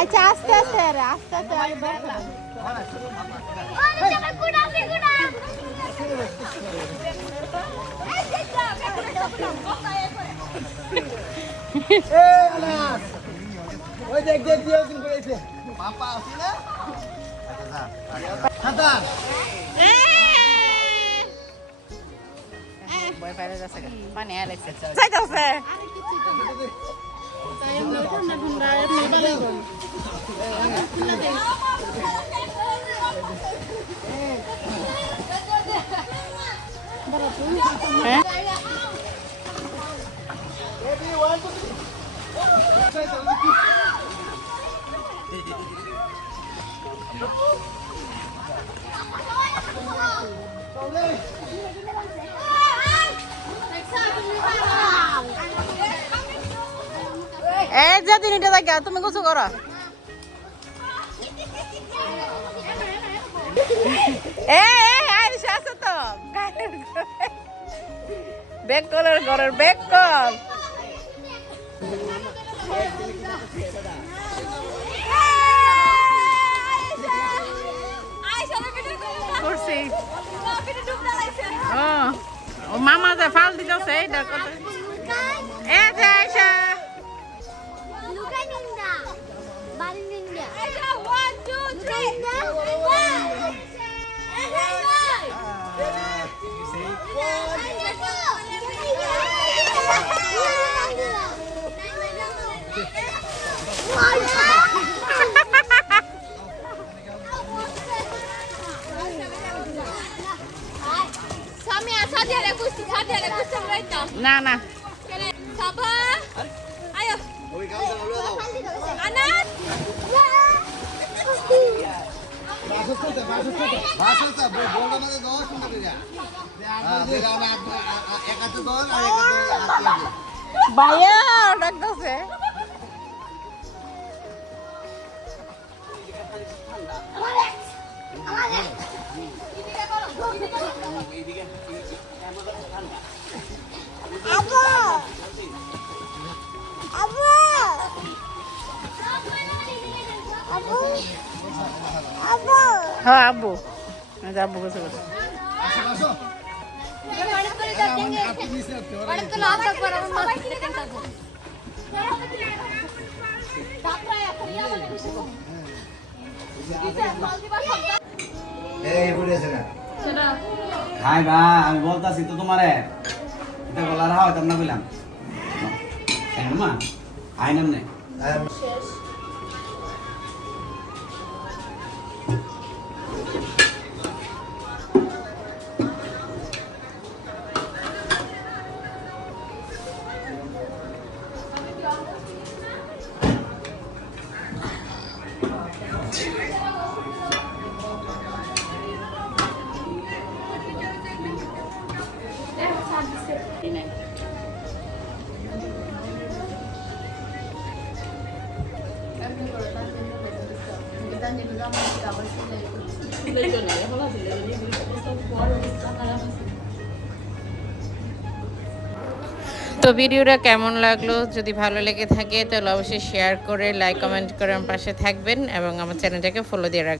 আচ্ছা আস্তে আস্তে আস্তে আস্তে ওই দেখ দেখ দিয়ে দিন করেছে পাপা আছে না আচ্ছা বয় পারে যাচ্ছে পানি আলেছে চাইতাছে দিন এটা দেখা তুমি কিছু করো আছে তো ব্যাক কলার ঘরের ব্যাক কল করছি ও মামা যে ফাল দিতেছে এইটা কত এ যে আয়শা না না ভাইয়া ডাকতেছে হ্যাঁ আব্বু আব্বু কিছু হাই বা আমি বলতাছি তো তোমারে এটা বলার হয় তোমরা বললাম মা আই নাম নেই তো ভিডিওটা কেমন লাগলো যদি ভালো লেগে থাকে তাহলে অবশ্যই শেয়ার করে লাইক কমেন্ট করে আমার পাশে থাকবেন এবং আমার চ্যানেলটাকে ফলো দিয়ে রাখবেন।